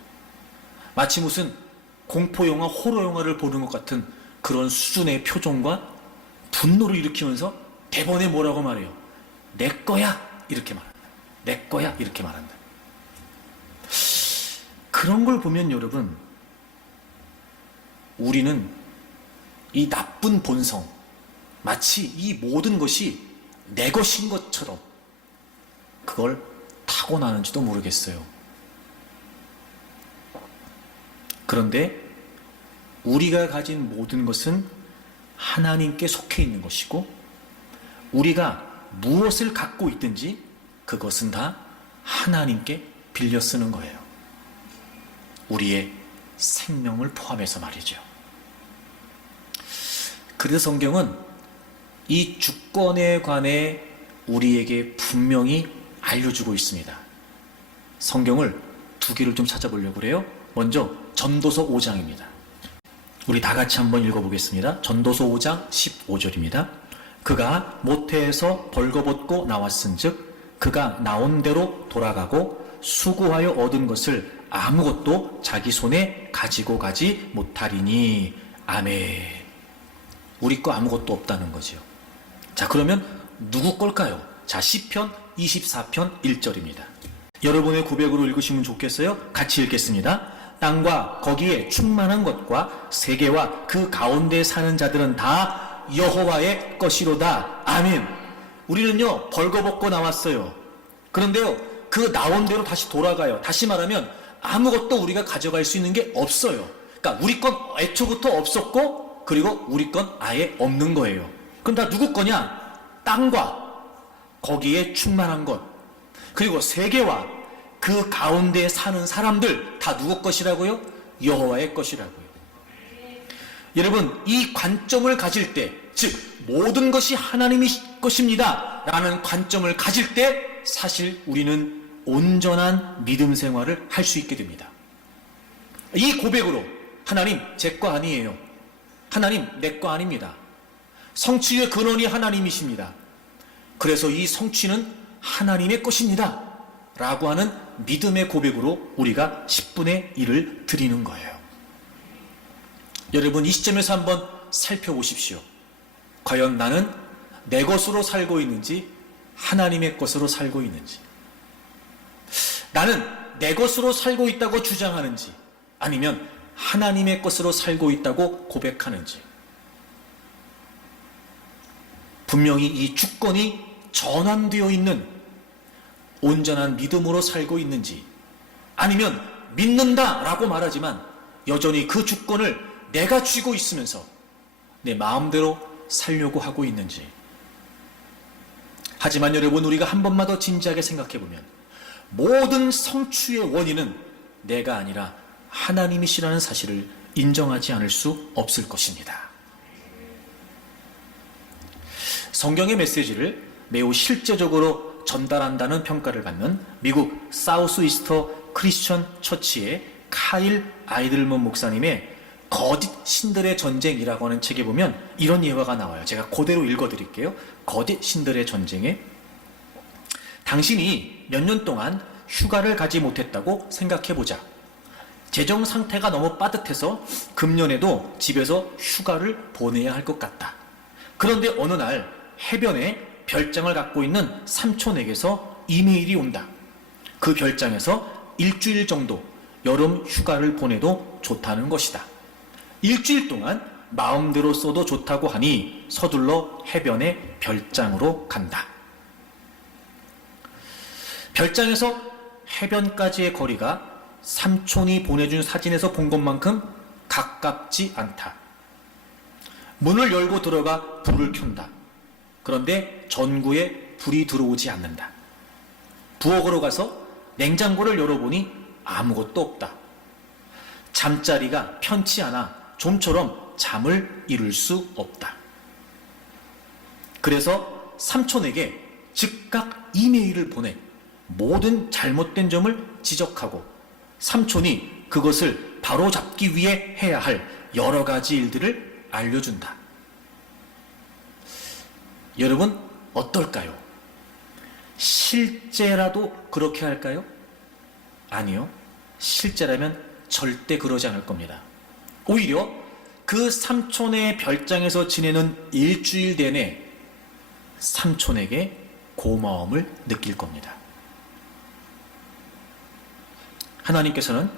마치 무슨 공포영화, 호러영화를 보는 것 같은 그런 수준의 표정과 분노를 일으키면서 대본에 뭐라고 말해요? 내 거야 이렇게 말한다. 내 거야 이렇게 말한다. 그런 걸 보면 여러분, 우리는 이 나쁜 본성, 마치 이 모든 것이 내 것인 것처럼 그걸 타고나는지도 모르겠어요. 그런데 우리가 가진 모든 것은 하나님께 속해 있는 것이고, 우리가 무엇을 갖고 있든지 그것은 다 하나님께 빌려 쓰는 거예요. 우리의 생명을 포함해서 말이죠. 그래서 성경은 이 주권에 관해 우리에게 분명히 알려주고 있습니다. 성경을 2개를 좀 찾아보려고 그래요. 먼저 전도서 5장입니다. 우리 다 같이 한번 읽어보겠습니다. 전도서 5장 15절입니다. 그가 모태에서 벌거벗고 나왔은즉 그가 나온 대로 돌아가고 수고하여 얻은 것을 아무것도 자기 손에 가지고 가지 못하리니. 아멘. 우리 거 아무것도 없다는 거죠. 자, 그러면 누구 걸까요? 자, 시편 24편 1절입니다. 여러분의 고백으로 읽으시면 좋겠어요. 같이 읽겠습니다. 땅과 거기에 충만한 것과 세계와 그 가운데 사는 자들은 다 여호와의 것이로다. 아멘. 우리는요, 벌거벗고 나왔어요. 그런데요, 그 나온 대로 다시 돌아가요. 다시 말하면 아무것도 우리가 가져갈 수 있는 게 없어요. 그러니까 우리 건 애초부터 없었고, 그리고 우리 건 아예 없는 거예요. 그럼 다 누구 거냐? 땅과 거기에 충만한 것, 그리고 세계와 그 가운데 사는 사람들 다 누구 것이라고요? 여호와의 것이라고요. 여러분, 이 관점을 가질 때, 즉 모든 것이 하나님의 것입니다 라는 관점을 가질 때 사실 우리는 온전한 믿음 생활을 할 수 있게 됩니다. 이 고백으로 하나님 제 거 아니에요. 하나님 내 거 아닙니다. 성취의 근원이 하나님이십니다. 그래서 이 성취는 하나님의 것입니다 라고 하는 믿음의 고백으로 우리가 10분의 1을 드리는 거예요. 여러분, 이 시점에서 한번 살펴보십시오. 과연 나는 내 것으로 살고 있는지 하나님의 것으로 살고 있는지, 나는 내 것으로 살고 있다고 주장하는지 아니면 하나님의 것으로 살고 있다고 고백하는지, 분명히 이 주권이 전환되어 있는 온전한 믿음으로 살고 있는지, 아니면 믿는다라고 말하지만 여전히 그 주권을 내가 쥐고 있으면서 내 마음대로 살려고 하고 있는지. 하지만 여러분, 우리가 한 번만 더 진지하게 생각해 보면 모든 성취의 원인은 내가 아니라 하나님이시라는 사실을 인정하지 않을 수 없을 것입니다. 성경의 메시지를 매우 실제적으로 전달한다는 평가를 받는 미국 사우스 이스터 크리스천 처치의 카일 아이들먼 목사님의 거짓 신들의 전쟁이라고 하는 책에 보면 이런 예화가 나와요. 제가 그대로 읽어드릴게요. 거짓 신들의 전쟁에 당신이 몇 년 동안 휴가를 가지 못했다고 생각해보자. 재정 상태가 너무 빠듯해서 금년에도 집에서 휴가를 보내야 할 것 같다. 그런데 어느 날 해변에 별장을 갖고 있는 삼촌에게서 이메일이 온다. 그 별장에서 일주일 정도 여름 휴가를 보내도 좋다는 것이다. 일주일 동안 마음대로 써도 좋다고 하니 서둘러 해변의 별장으로 간다. 별장에서 해변까지의 거리가 삼촌이 보내준 사진에서 본 것만큼 가깝지 않다. 문을 열고 들어가 불을 켠다. 그런데 전구에 불이 들어오지 않는다. 부엌으로 가서 냉장고를 열어보니 아무것도 없다. 잠자리가 편치 않아 좀처럼 잠을 이룰 수 없다. 그래서 삼촌에게 즉각 이메일을 보내 모든 잘못된 점을 지적하고 삼촌이 그것을 바로잡기 위해 해야 할 여러 가지 일들을 알려준다. 여러분 어떨까요? 실제라도 그렇게 할까요? 아니요. 실제라면 절대 그러지 않을 겁니다. 오히려 그 삼촌의 별장에서 지내는 일주일 내내 삼촌에게 고마움을 느낄 겁니다. 하나님께서는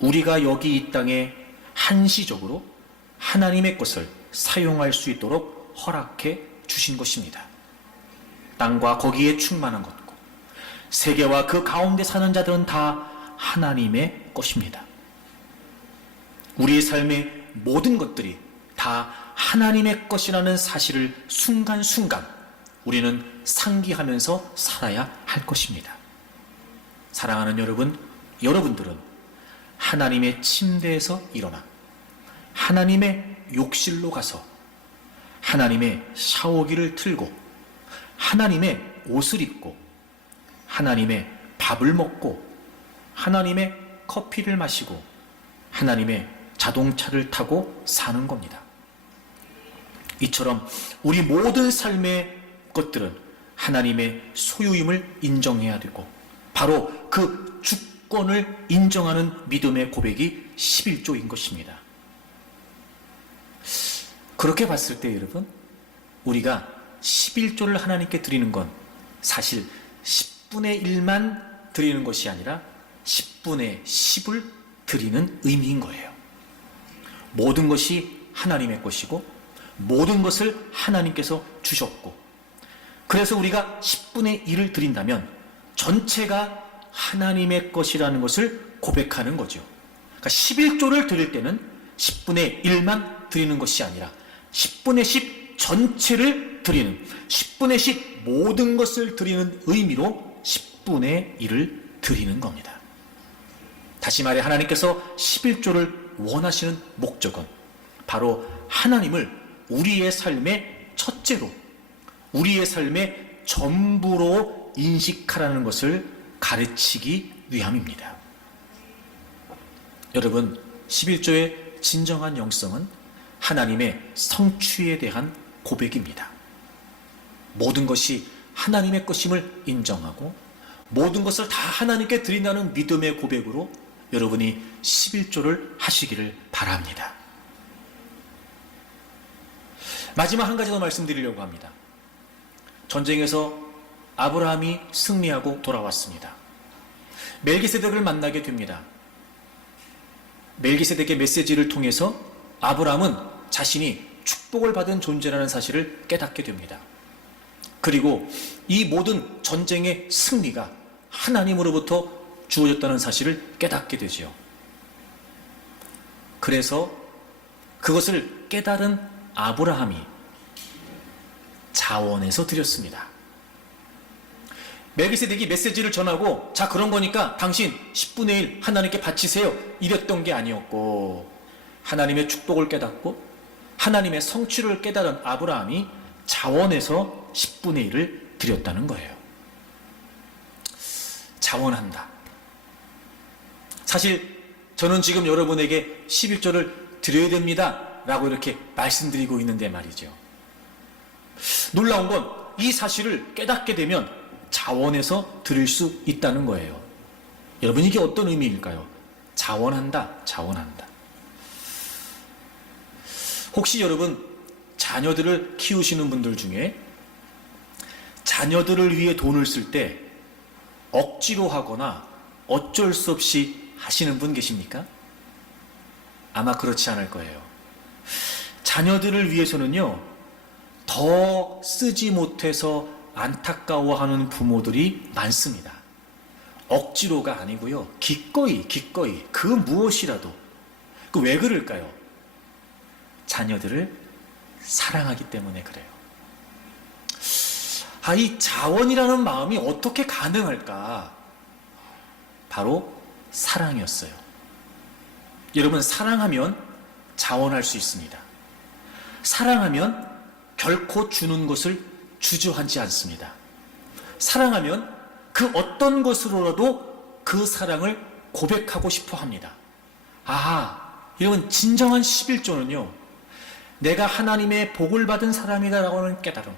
우리가 여기 이 땅에 한시적으로 하나님의 것을 사용할 수 있도록 허락해 주신 것입니다. 땅과 거기에 충만한 것고 세계와 그 가운데 사는 자들은 다 하나님의 것입니다. 우리의 삶의 모든 것들이 다 하나님의 것이라는 사실을 순간순간 우리는 상기하면서 살아야 할 것입니다. 사랑하는 여러분, 여러분들은 하나님의 침대에서 일어나 하나님의 욕실로 가서 하나님의 샤워기를 틀고 하나님의 옷을 입고 하나님의 밥을 먹고 하나님의 커피를 마시고 하나님의 자동차를 타고 사는 겁니다. 이처럼 우리 모든 삶의 것들은 하나님의 소유임을 인정해야 되고 바로 그 주권을 인정하는 믿음의 고백이 11조인 것입니다. 그렇게 봤을 때 여러분, 우리가 11조를 하나님께 드리는 건 사실 10분의 1만 드리는 것이 아니라 10분의 10을 드리는 의미인 거예요. 모든 것이 하나님의 것이고 모든 것을 하나님께서 주셨고 그래서 우리가 10분의 1을 드린다면 전체가 하나님의 것이라는 것을 고백하는 거죠. 그러니까 11조를 드릴 때는 10분의 1만 드리는 것이 아니라 10분의 10 전체를 드리는 10분의 10 모든 것을 드리는 의미로 10분의 1을 드리는 겁니다. 다시 말해 하나님께서 11조를 원하시는 목적은 바로 하나님을 우리의 삶의 첫째로 우리의 삶의 전부로 인식하라는 것을 가르치기 위함입니다. 여러분 11조의 진정한 영성은 하나님의 성취에 대한 고백입니다. 모든 것이 하나님의 것임을 인정하고 모든 것을 다 하나님께 드린다는 믿음의 고백으로 여러분이 11조를 하시기를 바랍니다. 마지막 한 가지 더 말씀드리려고 합니다. 전쟁에서 아브라함이 승리하고 돌아왔습니다. 멜기세덱을 만나게 됩니다. 멜기세덱의 메시지를 통해서 아브라함은 자신이 축복을 받은 존재라는 사실을 깨닫게 됩니다. 그리고 이 모든 전쟁의 승리가 하나님으로부터 주어졌다는 사실을 깨닫게 되지요. 그래서 그것을 깨달은 아브라함이 자원해서 드렸습니다. 멜기세덱이 메시지를 전하고 자 그런 거니까 당신 10분의 1 하나님께 바치세요 이랬던 게 아니었고, 하나님의 축복을 깨닫고 하나님의 성취를 깨달은 아브라함이 자원해서 10분의 1을 드렸다는 거예요. 자원한다. 사실 저는 지금 여러분에게 11조를 드려야 됩니다 라고 이렇게 말씀드리고 있는데 말이죠. 놀라운 건 이 사실을 깨닫게 되면 자원해서 드릴 수 있다는 거예요. 여러분, 이게 어떤 의미일까요? 자원한다, 자원한다. 혹시 여러분 자녀들을 키우시는 분들 중에 자녀들을 위해 돈을 쓸 때 억지로 하거나 어쩔 수 없이 하시는 분 계십니까? 아마 그렇지 않을 거예요. 자녀들을 위해서는요, 더 쓰지 못해서 안타까워하는 부모들이 많습니다. 억지로가 아니고요, 기꺼이 그 무엇이라도. 왜 그럴까요? 자녀들을 사랑하기 때문에 그래요. 이 자원이라는 마음이 어떻게 가능할까? 바로 사랑이었어요. 여러분, 사랑하면 자원할 수 있습니다. 사랑하면 결코 주는 것을 주저하지 않습니다. 사랑하면 그 어떤 것으로라도 그 사랑을 고백하고 싶어 합니다. 여러분, 진정한 11조는요, 내가 하나님의 복을 받은 사람이다라고 하는 깨달음,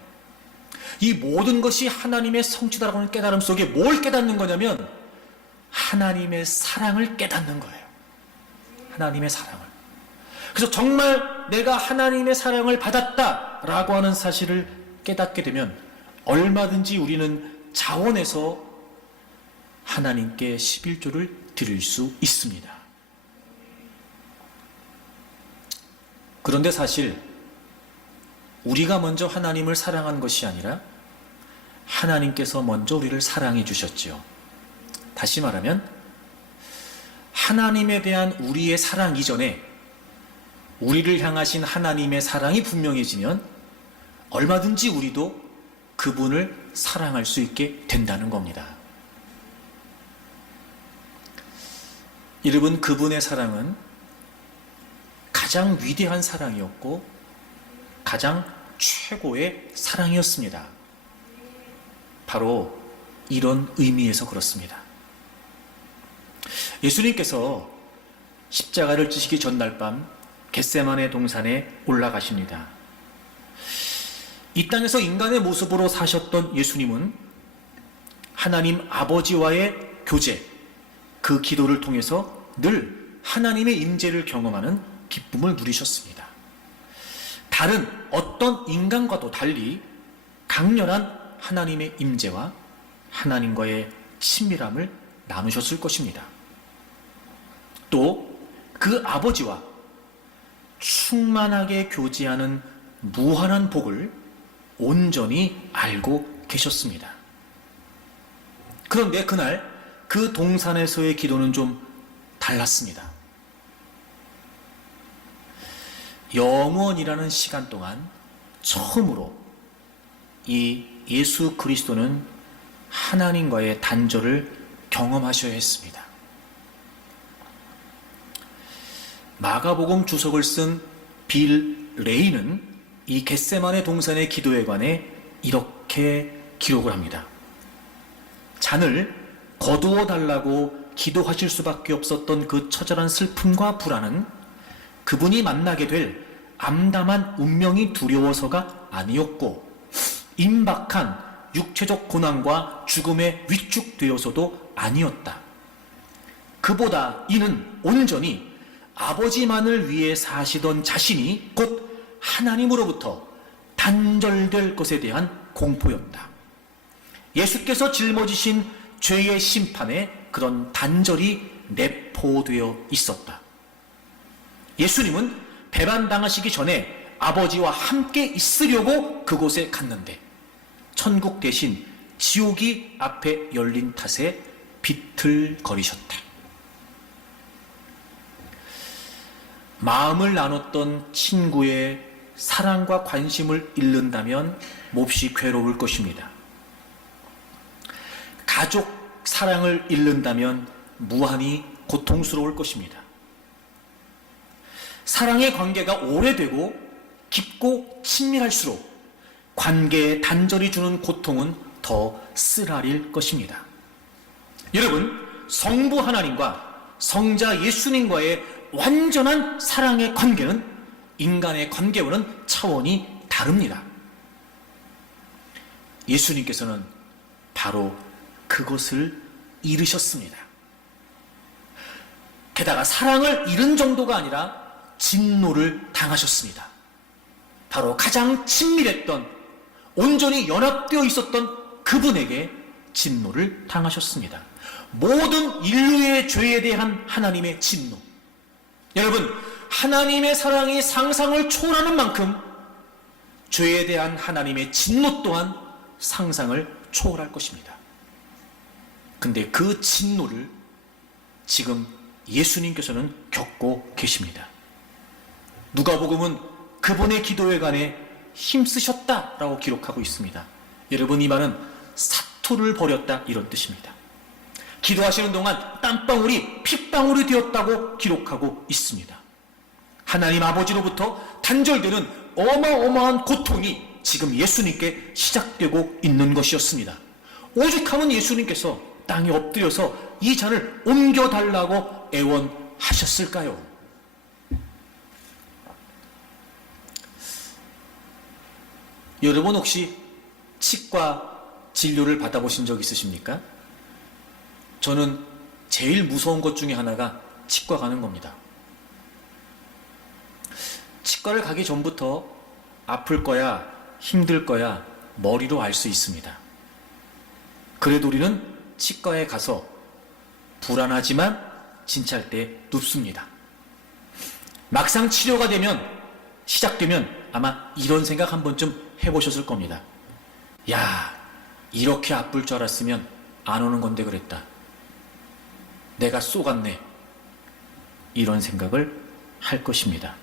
이 모든 것이 하나님의 성취다라고 하는 깨달음 속에 뭘 깨닫는 거냐면 하나님의 사랑을 깨닫는 거예요. 하나님의 사랑을. 그래서 정말 내가 하나님의 사랑을 받았다라고 하는 사실을 깨닫게 되면 얼마든지 우리는 자원해서 하나님께 11조를 드릴 수 있습니다. 그런데 사실 우리가 먼저 하나님을 사랑한 것이 아니라 하나님께서 먼저 우리를 사랑해 주셨지요. 다시 말하면 하나님에 대한 우리의 사랑 이전에 우리를 향하신 하나님의 사랑이 분명해지면 얼마든지 우리도 그분을 사랑할 수 있게 된다는 겁니다. 여러분, 그분의 사랑은 가장 위대한 사랑이었고 가장 최고의 사랑이었습니다. 바로 이런 의미에서 그렇습니다. 예수님께서 십자가를 지시기 전날 밤 겟세마네 동산에 올라가십니다. 이 땅에서 인간의 모습으로 사셨던 예수님은 하나님 아버지와의 교제, 그 기도를 통해서 늘 하나님의 임재를 경험하는 기쁨을 누리셨습니다. 다른 어떤 인간과도 달리 강렬한 하나님의 임재와 하나님과의 친밀함을 나누셨을 것입니다. 또 그 아버지와 충만하게 교제하는 무한한 복을 온전히 알고 계셨습니다. 그런데 그날 그 동산에서의 기도는 좀 달랐습니다. 영원이라는 시간 동안 처음으로 이 예수 그리스도는 하나님과의 단절을 경험하셔야 했습니다. 마가복음 주석을 쓴 빌 레이는 이 겟세마네 동산의 기도에 관해 이렇게 기록을 합니다. 잔을 거두어 달라고 기도하실 수밖에 없었던 그 처절한 슬픔과 불안은 그분이 만나게 될 암담한 운명이 두려워서가 아니었고 임박한 육체적 고난과 죽음에 위축되어서도 아니었다. 그보다 이는 온전히 아버지만을 위해 사시던 자신이 곧 하나님으로부터 단절될 것에 대한 공포였다. 예수께서 짊어지신 죄의 심판에 그런 단절이 내포되어 있었다. 예수님은 배반당하시기 전에 아버지와 함께 있으려고 그곳에 갔는데 천국 대신 지옥이 앞에 열린 탓에 비틀거리셨다. 마음을 나눴던 친구의 사랑과 관심을 잃는다면 몹시 괴로울 것입니다. 가족 사랑을 잃는다면 무한히 고통스러울 것입니다. 사랑의 관계가 오래되고 깊고 친밀할수록 관계에 단절이 주는 고통은 더 쓰라릴 것입니다. 여러분, 성부 하나님과 성자 예수님과의 완전한 사랑의 관계는 인간의 관계와는 차원이 다릅니다. 예수님께서는 바로 그것을 잃으셨습니다. 게다가 사랑을 잃은 정도가 아니라 진노를 당하셨습니다. 바로 가장 친밀했던, 온전히 연합되어 있었던 그분에게 진노를 당하셨습니다. 모든 인류의 죄에 대한 하나님의 진노. 여러분, 하나님의 사랑이 상상을 초월하는 만큼 죄에 대한 하나님의 진노 또한 상상을 초월할 것입니다. 근데 그 진노를 지금 예수님께서는 겪고 계십니다. 누가복음은 그분의 기도에 관해 힘쓰셨다라고 기록하고 있습니다. 여러분, 이 말은 사투를 벌였다 이런 뜻입니다. 기도하시는 동안 땀방울이 핏방울이 되었다고 기록하고 있습니다. 하나님 아버지로부터 단절되는 어마어마한 고통이 지금 예수님께 시작되고 있는 것이었습니다. 오죽하면 예수님께서 땅에 엎드려서 이 잔을 옮겨달라고 애원하셨을까요? 여러분, 혹시 치과 진료를 받아보신 적 있으십니까? 저는 제일 무서운 것 중에 하나가 치과 가는 겁니다. 치과를 가기 전부터 아플 거야, 힘들 거야, 머리로 알 수 있습니다. 그래도 우리는 치과에 가서 불안하지만 진찰 때 눕습니다. 막상 치료가 시작되면 아마 이런 생각 한 번쯤 해보셨을 겁니다. 야, 이렇게 아플 줄 알았으면 안 오는 건데 그랬다. 내가 쏘갔네. 이런 생각을 할 것입니다.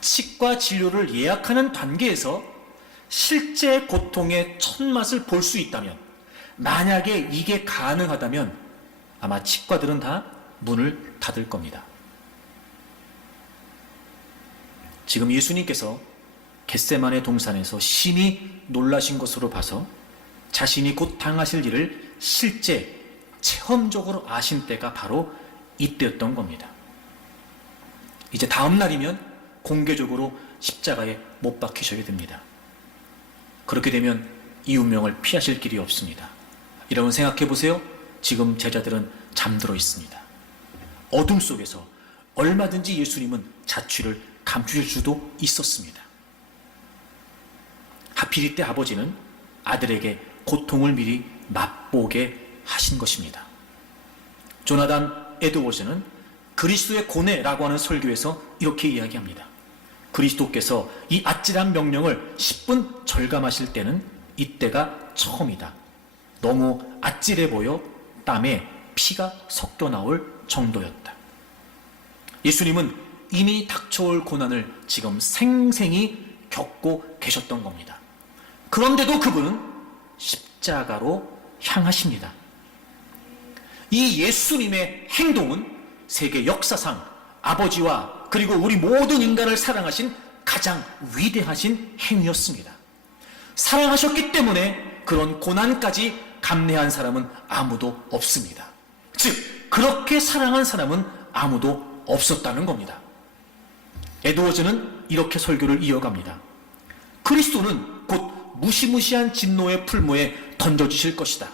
치과 진료를 예약하는 단계에서 실제 고통의 첫맛을 볼 수 있다면, 만약에 이게 가능하다면 아마 치과들은 다 문을 닫을 겁니다. 지금 예수님께서 겟세마네 동산에서 심히 놀라신 것으로 봐서 자신이 곧 당하실 일을 실제 체험적으로 아신 때가 바로 이때였던 겁니다. 이제 다음 날이면 공개적으로 십자가에 못 박히셔야 됩니다. 그렇게 되면 이 운명을 피하실 길이 없습니다. 여러분, 생각해 보세요. 지금 제자들은 잠들어 있습니다. 어둠 속에서 얼마든지 예수님은 자취를 감추실 수도 있었습니다. 하필 이때 아버지는 아들에게 고통을 미리 맛보게 하신 것입니다. 조나단 에드워즈는 그리스도의 고뇌라고 하는 설교에서 이렇게 이야기합니다. 그리스도께서 이 아찔한 명령을 10분 절감하실 때는 이때가 처음이다. 너무 아찔해 보여 땀에 피가 섞여 나올 정도였다. 예수님은 이미 닥쳐올 고난을 지금 생생히 겪고 계셨던 겁니다. 그런데도 그분은 십자가로 향하십니다. 이 예수님의 행동은 세계 역사상 아버지와 그리고 우리 모든 인간을 사랑하신 가장 위대하신 행위였습니다. 사랑하셨기 때문에 그런 고난까지 감내한 사람은 아무도 없습니다. 즉, 그렇게 사랑한 사람은 아무도 없었다는 겁니다. 에드워즈는 이렇게 설교를 이어갑니다. 그리스도는 곧 무시무시한 진노의 풀무에 던져주실 것이다.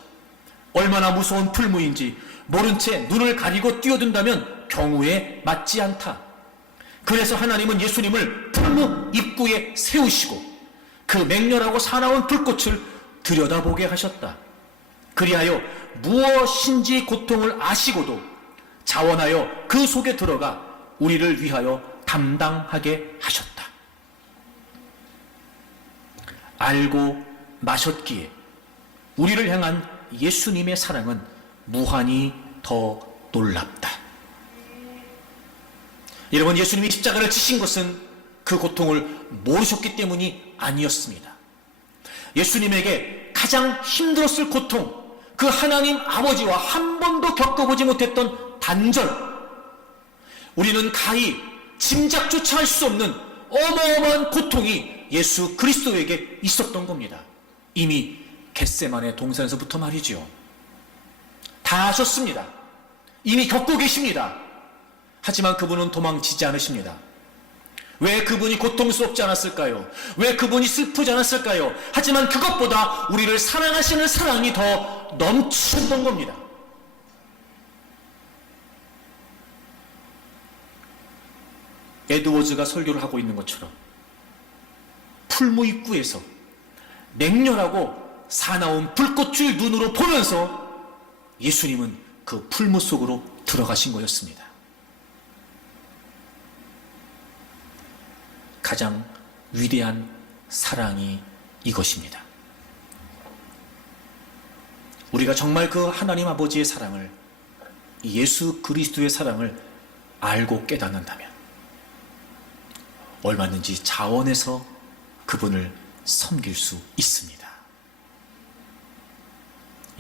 얼마나 무서운 풀무인지 모른 채 눈을 가리고 뛰어든다면 경우에 맞지 않다. 그래서 하나님은 예수님을 풀무 입구에 세우시고 그 맹렬하고 사나운 불꽃을 들여다보게 하셨다. 그리하여 무엇인지 고통을 아시고도 자원하여 그 속에 들어가 우리를 위하여 담당하게 하셨다. 알고 마셨기에 우리를 향한 예수님의 사랑은 무한히 더 놀랍다. 여러분, 예수님이 십자가를 지신 것은 그 고통을 모르셨기 때문이 아니었습니다. 예수님에게 가장 힘들었을 고통, 그 하나님 아버지와 한 번도 겪어보지 못했던 단절, 우리는 가히 짐작조차 할 수 없는 어마어마한 고통이 예수 그리스도에게 있었던 겁니다. 이미 겟세마네 동산에서부터 말이죠. 다 아셨습니다. 이미 겪고 계십니다. 하지만 그분은 도망치지 않으십니다. 왜 그분이 고통스럽지 않았을까요? 왜 그분이 슬프지 않았을까요? 하지만 그것보다 우리를 사랑하시는 사랑이 더 넘치셨던 겁니다. 에드워즈가 설교를 하고 있는 것처럼 풀무 입구에서 맹렬하고 사나운 불꽃을 눈으로 보면서 예수님은 그 풀무 속으로 들어가신 거였습니다. 가장 위대한 사랑이 이것입니다. 우리가 정말 그 하나님 아버지의 사랑을, 예수 그리스도의 사랑을 알고 깨닫는다면 얼마든지 자원해서 그분을 섬길 수 있습니다.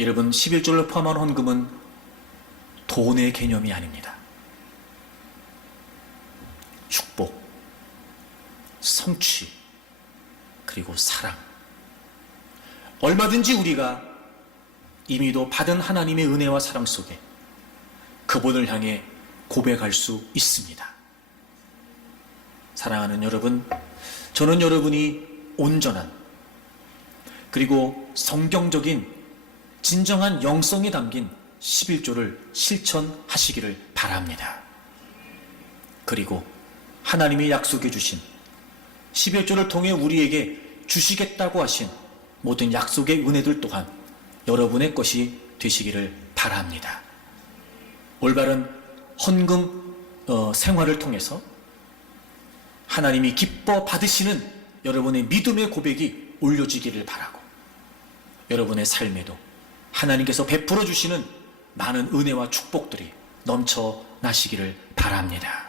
여러분, 11조를 포함한 헌금은 돈의 개념이 아닙니다. 축복, 성취, 그리고 사랑. 얼마든지 우리가 이미도 받은 하나님의 은혜와 사랑 속에 그분을 향해 고백할 수 있습니다. 사랑하는 여러분, 저는 여러분이 온전한 그리고 성경적인 진정한 영성이 담긴 11조를 실천하시기를 바랍니다. 그리고 하나님이 약속해 주신 11조를 통해 우리에게 주시겠다고 하신 모든 약속의 은혜들 또한 여러분의 것이 되시기를 바랍니다. 올바른 헌금 생활을 통해서 하나님이 기뻐 받으시는 여러분의 믿음의 고백이 올려지기를 바라고, 여러분의 삶에도 하나님께서 베풀어 주시는 많은 은혜와 축복들이 넘쳐나시기를 바랍니다.